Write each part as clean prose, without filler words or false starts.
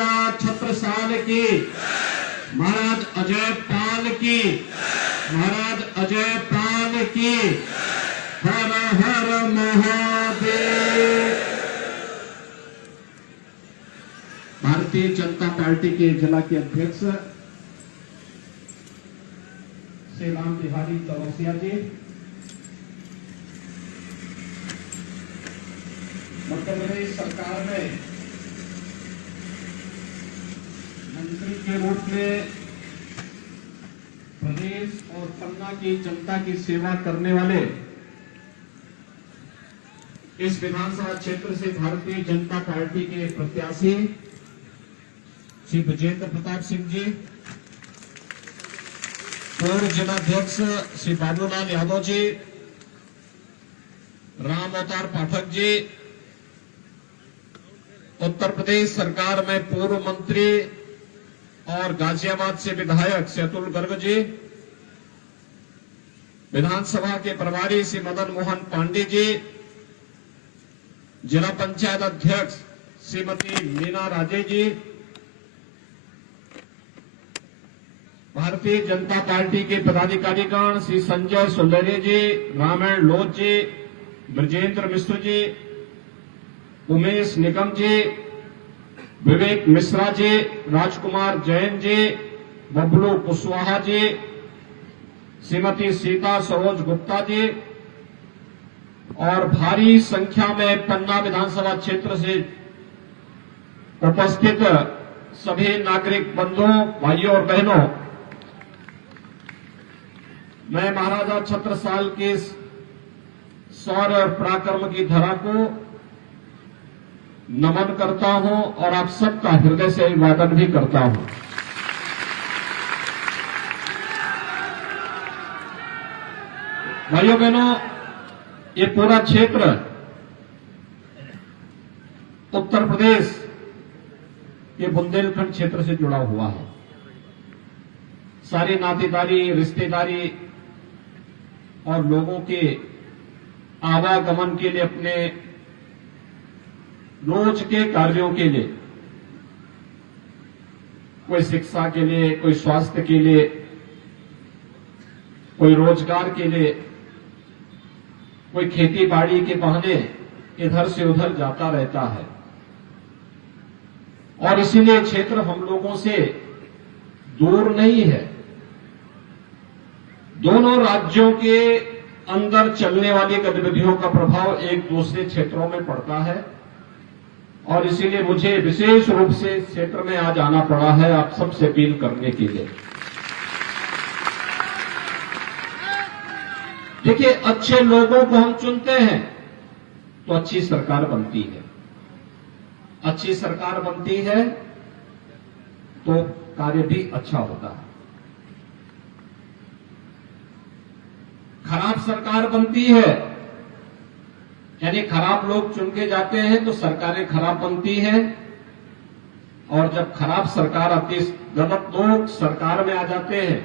महाराजा छत्रसाल की, महाराज अजय पाल की, महाराज अजय पाल की। हर हर महादेव। भारतीय जनता पार्टी के जिला के अध्यक्ष श्री राम बिहारी चौरसिया जी, मध्य प्रदेश सरकार में मंत्री के रूप में प्रदेश और पन्ना की जनता की सेवा करने वाले इस विधानसभा क्षेत्र से भारतीय जनता पार्टी के प्रत्याशी श्री विजेंद्र प्रताप सिंह जी, पूर्व जिलाध्यक्ष श्री बाबूलाल यादव जी, राम अवतार पाठक जी, उत्तर प्रदेश सरकार में पूर्व मंत्री और गाजियाबाद से विधायक श्री अतुल गर्ग जी, विधानसभा के प्रभारी श्री मदन मोहन पांडे जी, जिला पंचायत अध्यक्ष श्रीमती मीना राजे जी, भारतीय जनता पार्टी के पदाधिकारीगण श्री संजय सुंदरे जी, रामायण लोध जी, ब्रजेंद्र मिश्र जी, उमेश निगम जी, विवेक मिश्रा जी, राजकुमार जैन जी, बबलू कुशवाहा जी, श्रीमती सीता सरोज गुप्ता जी और भारी संख्या में पन्ना विधानसभा क्षेत्र से उपस्थित सभी नागरिक बंधुओं, भाइयों और बहनों, मैं महाराजा छत्रसाल के शौर्य और पराक्रम की धरा को नमन करता हूं और आप सबका हृदय से अभिवादन भी करता हूं। भाइयों बहनों, ये पूरा क्षेत्र उत्तर प्रदेश के बुंदेलखंड क्षेत्र से जुड़ा हुआ है। सारी नातेदारी, रिश्तेदारी और लोगों के आवागमन के लिए, अपने रोज के कार्यों के लिए, कोई शिक्षा के लिए, कोई स्वास्थ्य के लिए, कोई रोजगार के लिए, कोई खेती बाड़ी के बहाने इधर से उधर जाता रहता है। और इसीलिए क्षेत्र हम लोगों से दूर नहीं है। दोनों राज्यों के अंदर चलने वाली गतिविधियों का प्रभाव एक दूसरे क्षेत्रों में पड़ता है और इसीलिए मुझे विशेष रूप से इस क्षेत्र में आज आना पड़ा है आप सबसे अपील करने के लिए। देखिए, अच्छे लोगों को हम चुनते हैं तो अच्छी सरकार बनती है। अच्छी सरकार बनती है तो कार्य भी अच्छा होता है। खराब सरकार बनती है, यानी खराब लोग चुन के जाते हैं तो सरकारें खराब बनती हैं। और जब खराब सरकार आती, गलत लोग सरकार में आ जाते हैं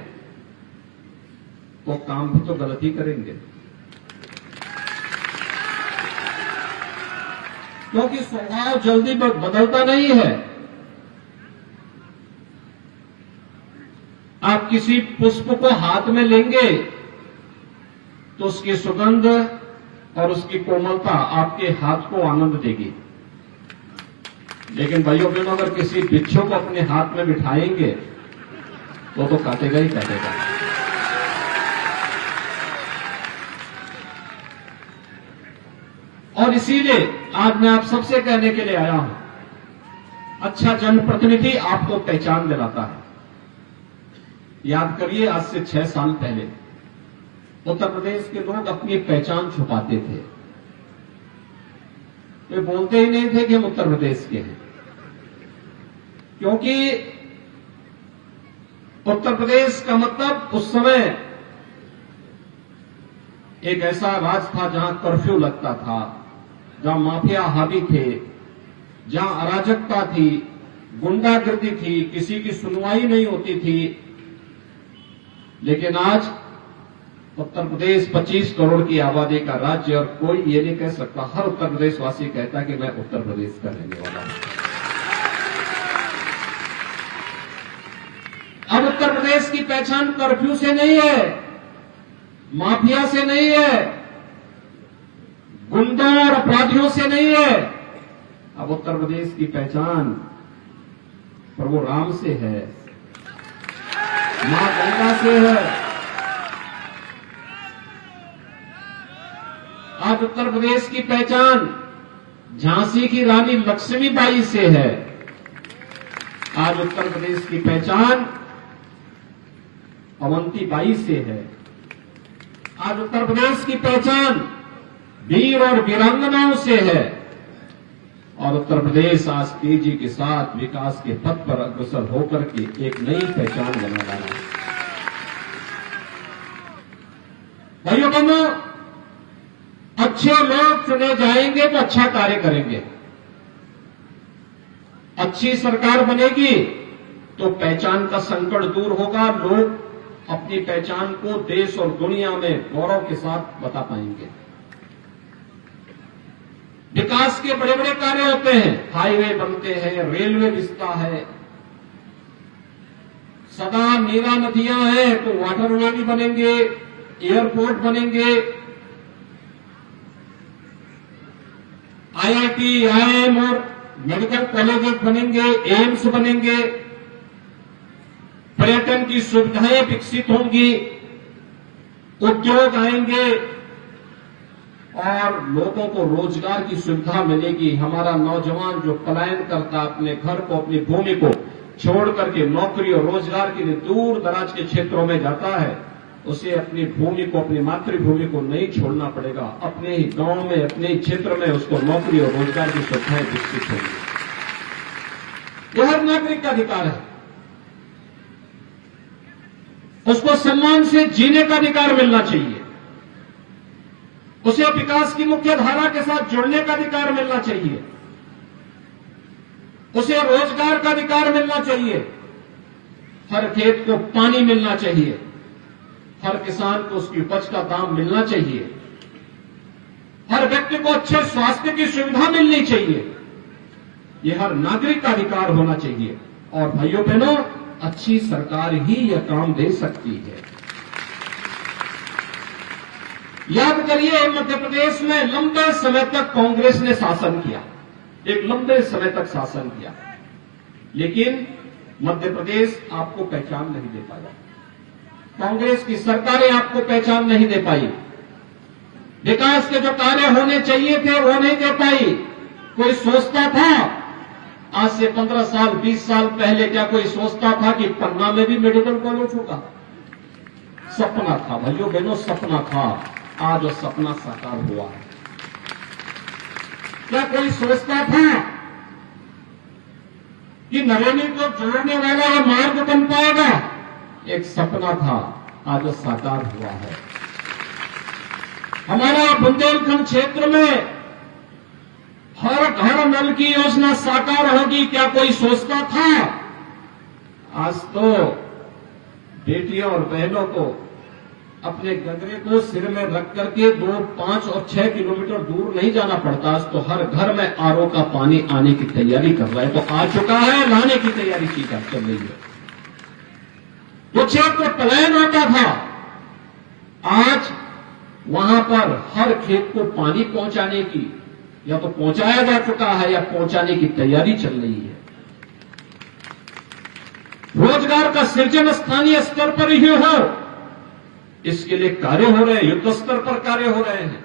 तो काम भी तो गलत ही करेंगे, क्योंकि स्वभाव जल्दी बदलता नहीं है। आप किसी पुष्प को हाथ में लेंगे तो उसकी सुगंध और उसकी कोमलता आपके हाथ को आनंद देगी, लेकिन भाइयों बहनों, अगर किसी वृक्ष को अपने हाथ में बिठाएंगे तो काटेगा ही काटेगा। और इसीलिए आज मैं आप सबसे कहने के लिए आया हूं, अच्छा जनप्रतिनिधि आपको पहचान दिलाता है। याद करिए, आज से 6 साल पहले उत्तर प्रदेश के लोग अपनी पहचान छुपाते थे। वे बोलते ही नहीं थे कि हम उत्तर प्रदेश के हैं, क्योंकि उत्तर प्रदेश का मतलब उस समय एक ऐसा राज था जहां कर्फ्यू लगता था, जहां माफिया हावी थे, जहां अराजकता थी, गुंडागर्दी थी, किसी की सुनवाई नहीं होती थी। लेकिन आज उत्तर प्रदेश 25 करोड़ की आबादी का राज्य, और कोई ये नहीं कह सकता, हर उत्तर प्रदेशवासी कहता है कि मैं उत्तर प्रदेश का रहने वाला हूं। प्रदेश की पहचान कर्फ्यू से नहीं है, माफिया से नहीं है, गुंडों और अपराधियों से नहीं है। अब उत्तर प्रदेश की पहचान प्रभु राम से है, मां गंगा से है। आज उत्तर प्रदेश की पहचान झांसी की रानी लक्ष्मीबाई से है। आज उत्तर प्रदेश की पहचान अवंतीबाई से है। आज उत्तर प्रदेश की पहचान वीर और वीरांगनाओं से है। और उत्तर प्रदेश आज तेजी के साथ विकास के पथ पर अग्रसर होकर के एक नई पहचान बना रहा है। भाइयों बहनों, अच्छे लोग चुने जाएंगे तो अच्छा कार्य करेंगे। अच्छी सरकार बनेगी तो पहचान का संकट दूर होगा। लोग अपनी पहचान को देश और दुनिया में गौरव के साथ बता पाएंगे। विकास के बड़े बड़े कार्य होते हैं, हाईवे बनते हैं, रेलवे रिश्ता है, सदा नीरा नदियां हैं तो वाटरवे भी बनेंगे, एयरपोर्ट बनेंगे, आईआईटी, आईआईएम और मेडिकल कॉलेजेस बनेंगे, एम्स बनेंगे, पर्यटन की सुविधाएं विकसित होंगी, उद्योग आएंगे और लोगों को रोजगार की सुविधा मिलेगी। हमारा नौजवान जो पलायन करता अपने घर को, अपनी भूमि को छोड़ करके नौकरी और रोजगार के लिए दूर दराज के क्षेत्रों में जाता है, उसे अपनी भूमि को, अपनी मातृभूमि को नहीं छोड़ना पड़ेगा। अपने ही गांव में, अपने ही क्षेत्र में उसको नौकरी और रोजगार की सुविधाएं विकसित होंगी। यह हर नागरिक का अधिकार है। उसको सम्मान से जीने का अधिकार मिलना चाहिए। उसे विकास की मुख्य धारा के साथ जुड़ने का अधिकार मिलना चाहिए। उसे रोजगार का अधिकार मिलना चाहिए। हर खेत को पानी मिलना चाहिए। हर किसान को उसकी उपज का दाम मिलना चाहिए। हर व्यक्ति को अच्छे स्वास्थ्य की सुविधा मिलनी चाहिए। यह हर नागरिक का अधिकार होना चाहिए। और भाइयों बहनों, अच्छी सरकार ही यह काम दे सकती है। याद करिए, मध्य प्रदेश में लंबे समय तक कांग्रेस ने शासन किया, एक लंबे समय तक शासन किया, लेकिन मध्य प्रदेश आपको पहचान नहीं दे पाया। कांग्रेस की सरकारें आपको पहचान नहीं दे पाई। विकास के जो कार्य होने चाहिए थे वो नहीं दे पाई। कोई सोचता था, आज से 15 साल 20 साल पहले क्या कोई सोचता था कि पन्ना में भी मेडिकल कॉलेज होगा? सपना था भाइयों बहनों, सपना था। आज वो सपना साकार हुआ है। क्या कोई सोचता था कि नरेंद्र को जोड़ने वाला यह मार्ग बन पाएगा? एक सपना था, आज वो साकार हुआ है। हमारा बुंदेलखंड क्षेत्र में हर घर नल की योजना साकार होगी, क्या कोई सोचता था? आज तो बेटियों और बहनों को अपने गगरे को सिर में रख करके 2, 5 और 6 किलोमीटर दूर नहीं जाना पड़ता। आज तो हर घर में आरओ का पानी आने की तैयारी कर रहा है, तो आ चुका है, लाने की तैयारी की चल रही है। तो क्षेत्र पलायन होता था, आज वहां पर हर खेत को पानी पहुंचाने की या तो पहुंचाया जा चुका है या पहुंचाने की तैयारी चल रही है। रोजगार का सृजन स्थानीय स्तर पर ही हो, इसके लिए कार्य हो रहे हैं, युद्ध स्तर पर कार्य हो रहे हैं।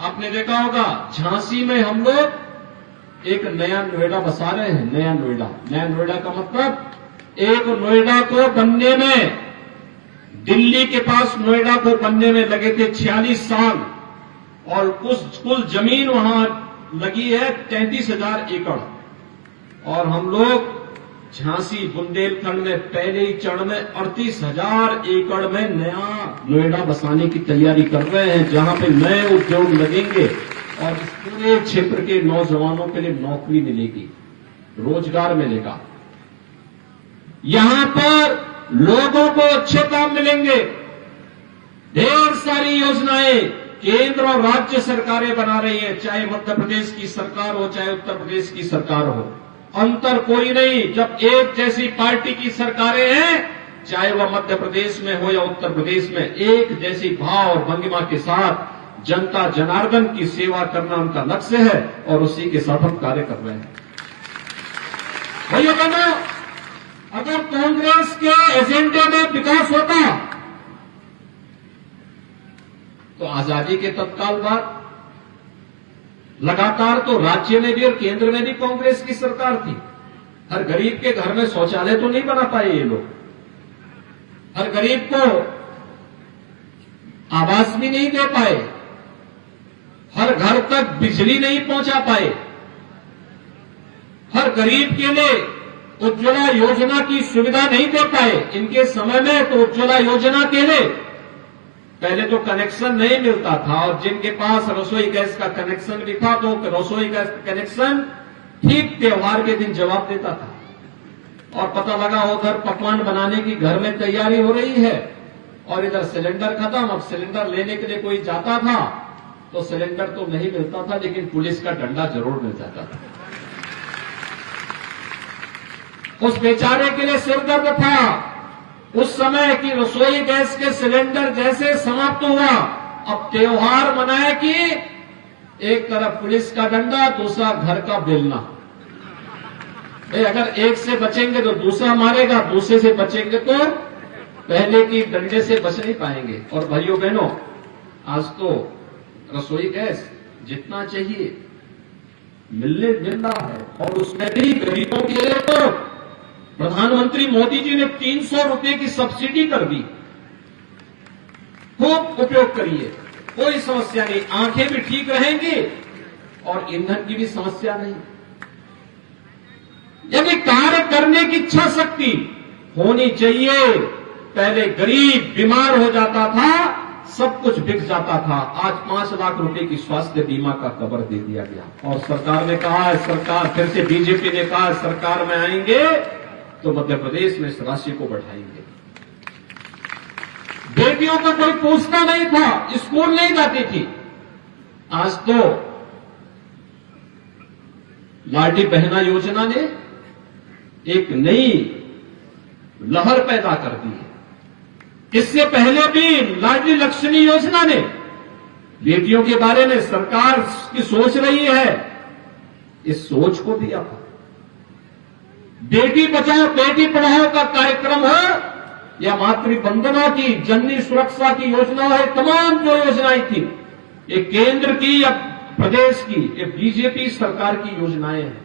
आपने देखा होगा, झांसी में हम लोग एक नया नोएडा बसा रहे हैं। नया नोएडा का मतलब, एक नोएडा को बनने में, दिल्ली के पास नोएडा को बनने में लगे थे 46 साल और उस कुल जमीन वहां लगी है 33,000 एकड़। और हम लोग झांसी बुंदेलखंड में पहले ही चरण में 38,000 एकड़ में नया नोएडा बसाने की तैयारी कर रहे हैं, जहां पे नए उद्योग लगेंगे और इस पूरे क्षेत्र के नौजवानों के लिए नौकरी मिलेगी, रोजगार मिलेगा। यहां पर लोगों को अच्छे काम मिलेंगे। ढेर सारी योजनाएं केंद्र और राज्य सरकारें बना रही है, चाहे मध्य प्रदेश की सरकार हो चाहे उत्तर प्रदेश की सरकार हो, अंतर कोई नहीं। जब एक जैसी पार्टी की सरकारें हैं चाहे वह मध्य प्रदेश में हो या उत्तर प्रदेश में, एक जैसी भाव और भंगिमा के साथ जनता जनार्दन की सेवा करना उनका लक्ष्य है और उसी के साथ हम कार्य कर रहे हैं। भाइयों बहनों, अगर कांग्रेस के एजेंडे में विकास होता तो आजादी के तत्काल बाद लगातार तो राज्य में भी और केंद्र में भी कांग्रेस की सरकार थी। हर गरीब के घर में शौचालय तो नहीं बना पाए ये लोग, हर गरीब को आवास भी नहीं दे पाए, हर घर तक बिजली नहीं पहुंचा पाए, हर गरीब के लिए उज्ज्वला योजना की सुविधा नहीं दे पाए। इनके समय में तो उज्ज्वला योजना के लिए पहले तो कनेक्शन नहीं मिलता था और जिनके पास रसोई गैस का कनेक्शन भी था तो रसोई गैस का कनेक्शन ठीक त्योहार के दिन जवाब देता था और पता लगा उधर पकवान बनाने की घर में तैयारी हो रही है और इधर सिलेंडर खत्म। अब सिलेंडर लेने के लिए कोई जाता था तो सिलेंडर तो नहीं मिलता था, लेकिन पुलिस का डंडा जरूर मिल जाता था। उस बेचारे के लिए सिरदर्द था उस समय कि रसोई गैस के सिलेंडर जैसे समाप्त हुआ, अब त्योहार मनाए कि एक तरफ पुलिस का डंडा, दूसरा घर का बेलना। अगर एक से बचेंगे तो दूसरा मारेगा, दूसरे से बचेंगे तो पहले की डंडे से बच नहीं पाएंगे। और भाइयों बहनों, आज तो रसोई गैस जितना चाहिए मिल रहा है और उसमें भी गरीबों के लिए तो प्रधानमंत्री मोदी जी ने 300 रुपए की सब्सिडी कर दी। खूब उपयोग करिए, कोई समस्या नहीं, आंखें भी ठीक रहेंगी और ईंधन की भी समस्या नहीं। यदि कार्य करने की इच्छा शक्ति होनी चाहिए, पहले गरीब बीमार हो जाता था, सब कुछ बिक जाता था, आज 5 लाख रुपए की स्वास्थ्य बीमा का कवर दे दिया गया और सरकार ने कहा है, सरकार फिर से बीजेपी ने कहा सरकार में आएंगे तो मध्य प्रदेश में इस राशि को बढ़ाएंगे। बेटियों को कोई पूछता नहीं था, स्कूल नहीं जाती थी, आज तो लाडली बहना योजना ने एक नई लहर पैदा कर दी है। इससे पहले भी लाडली लक्ष्मी योजना ने बेटियों के बारे में सरकार की सोच रही है, इस सोच को दिया था। बेटी बचाओ बेटी पढ़ाओ का कार्यक्रम हो या मातृ वंदना की, जननी सुरक्षा की योजना है, तमाम जो योजनाएं थी ये केंद्र की या प्रदेश की, ये बीजेपी सरकार की योजनाएं हैं।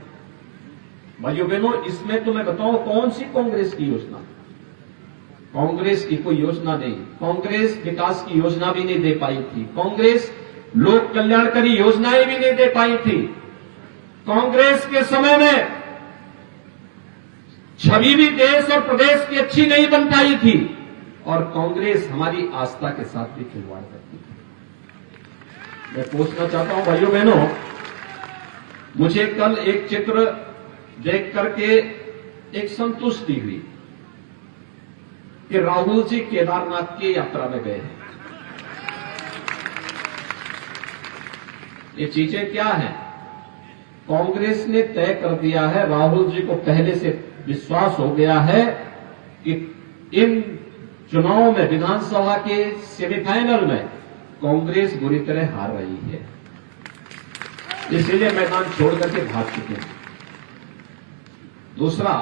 भाइयों बहनों, इसमें तो मैं बताऊं कौन सी कांग्रेस की योजना? कांग्रेस की कोई योजना नहीं। कांग्रेस विकास की योजना भी नहीं दे पाई थी, कांग्रेस लोक कल्याणकारी योजनाएं भी नहीं दे पाई थी। कांग्रेस के समय में छवि भी देश और प्रदेश की अच्छी नहीं बन पाई थी और कांग्रेस हमारी आस्था के साथ भी खिलवाड़ करती थी। मैं पूछना चाहता हूं भाइयों बहनों, मुझे कल एक चित्र देख करके एक संतुष्टि हुई कि राहुल जी केदारनाथ की यात्रा में गए हैं। ये चीजें क्या हैं? कांग्रेस ने तय कर दिया है, राहुल जी को पहले से विश्वास हो गया है कि इन चुनाव में, विधानसभा के सेमीफाइनल में कांग्रेस बुरी तरह हार रही है, इसलिए मैदान छोड़ करके भाग चुके हैं। दूसरा,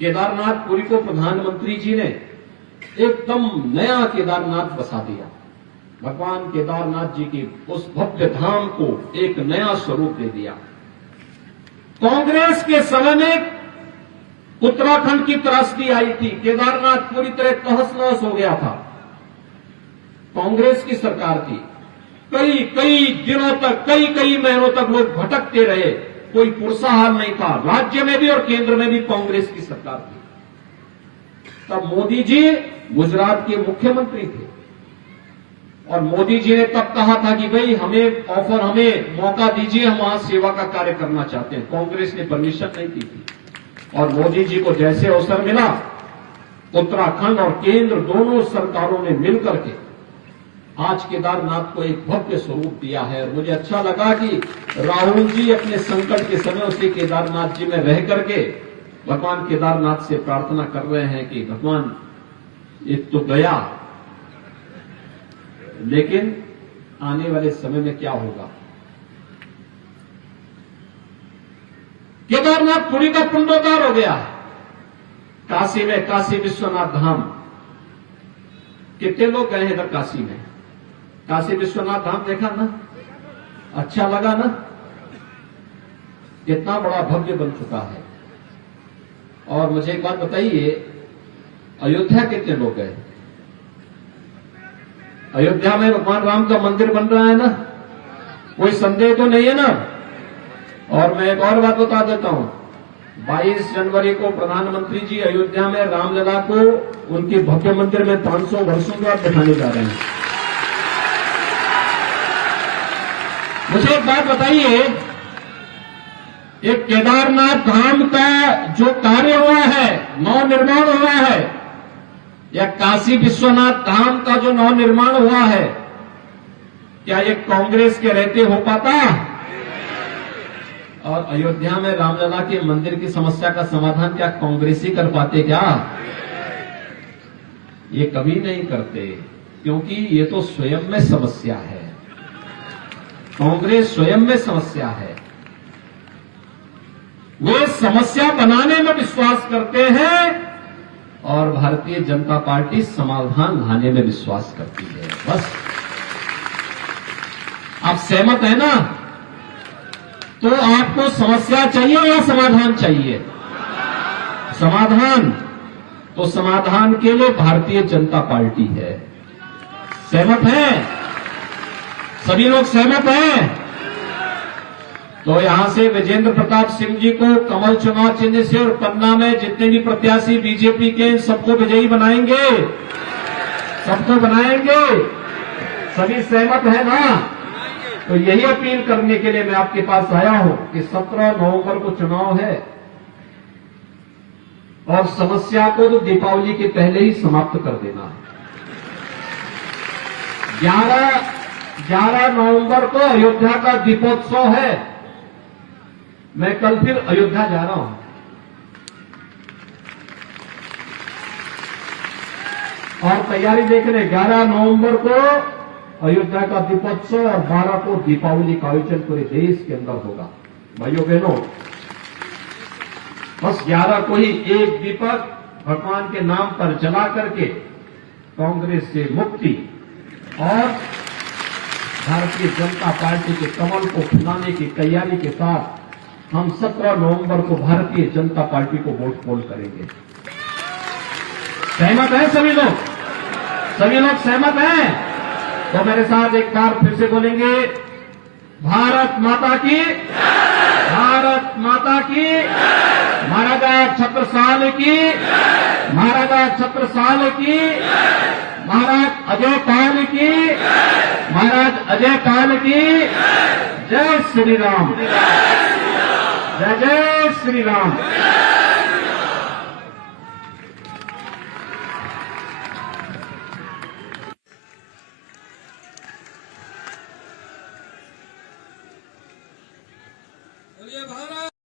केदारनाथपुरी को प्रधानमंत्री जी ने एकदम नया केदारनाथ बसा दिया। भगवान केदारनाथ जी की उस भव्य धाम को एक नया स्वरूप दे दिया। कांग्रेस के समय में उत्तराखंड की त्रासदी आई थी, केदारनाथ पूरी तरह तहस नहस हो गया था। कांग्रेस की सरकार थी, कई दिनों तक, कई महीनों तक लोग भटकते रहे, कोई पुरसाहार नहीं था। राज्य में भी और केंद्र में भी कांग्रेस की सरकार थी। तब मोदी जी गुजरात के मुख्यमंत्री थे और मोदी जी ने तब कहा था कि भाई हमें मौका दीजिए, हम वहां सेवा का कार्य करना चाहते हैं। कांग्रेस ने परमिशन नहीं दी थी और मोदी जी को जैसे अवसर मिला, उत्तराखंड और केंद्र दोनों सरकारों ने मिलकर के आज केदारनाथ को एक भव्य स्वरूप दिया है। और मुझे अच्छा लगा कि राहुल जी अपने संकट के समय उसी केदारनाथ जी में रह करके भगवान केदारनाथ से प्रार्थना कर रहे हैं कि भगवान एक तो गया, लेकिन आने वाले समय में क्या होगा। केदारनाथ पुरी का पुंडोद्धार हो गया। काशी में काशी विश्वनाथ धाम, कितने लोग गए हैं इधर काशी में? काशी विश्वनाथ धाम देखा ना, अच्छा लगा ना, कितना बड़ा भव्य बन चुका है। और मुझे एक बात बताइए, अयोध्या कितने लोग गए? अयोध्या में भगवान राम का मंदिर बन रहा है ना, कोई संदेह तो नहीं है ना। और मैं एक और बात बता देता हूं, 22 जनवरी को प्रधानमंत्री जी अयोध्या में रामलला को उनके भव्य मंदिर में 500 वर्षों बाद दिखाने जा रहे हैं। मुझे एक बात बताइए, एक केदारनाथ धाम का जो कार्य हुआ है, नव निर्माण हुआ है, या काशी विश्वनाथ धाम का जो नव निर्माण हुआ है, क्या ये कांग्रेस के रहते हो पाता? और अयोध्या में रामलला के मंदिर की समस्या का समाधान क्या कांग्रेस ही कर पाते क्या? ये कभी नहीं करते, क्योंकि ये तो स्वयं में समस्या है। कांग्रेस स्वयं में समस्या है। वे समस्या बनाने में विश्वास करते हैं और भारतीय जनता पार्टी समाधान लाने में विश्वास करती है। बस आप सहमत है ना? तो आपको समस्या चाहिए या समाधान चाहिए? समाधान। तो समाधान के लिए भारतीय जनता पार्टी है। सहमत है? सभी लोग सहमत हैं? तो यहां से विजेंद्र प्रताप सिंह जी को कमल चुनाव चिन्ह से और पन्ना में जितने भी प्रत्याशी बीजेपी के, सबको विजयी बनाएंगे, सबको बनाएंगे। सभी सहमत है ना? तो यही अपील करने के लिए मैं आपके पास आया हूं कि 17 नवंबर को चुनाव है और समस्या को तो दीपावली के पहले ही समाप्त कर देना है। 11 नवंबर को अयोध्या का दीपोत्सव है। मैं कल फिर अयोध्या जा रहा हूं। और तैयारी देखने 11 नवंबर को अयोध्या का दीपोत्सव और 12 को दीपावली का आयोजन पूरे देश के अंदर होगा। भाइयों बहनों, बस 11 को ही एक दीपक भगवान के नाम पर जला करके कांग्रेस से मुक्ति और भारतीय जनता पार्टी के कमल को फुलाने की तैयारी के साथ हम 17 नवंबर को भारतीय जनता पार्टी को वोट पोल करेंगे। सहमत है सभी लोग? सभी लोग सहमत हैं? तो मेरे साथ एक बार फिर से बोलेंगे, भारत माता की, भारत माता की, महाराजा छत्रसाल की, महाराजा छत्रसाल की, महाराज अजय पाल की, महाराज अजय पाल की। जय श्री राम, जय जय श्री राम।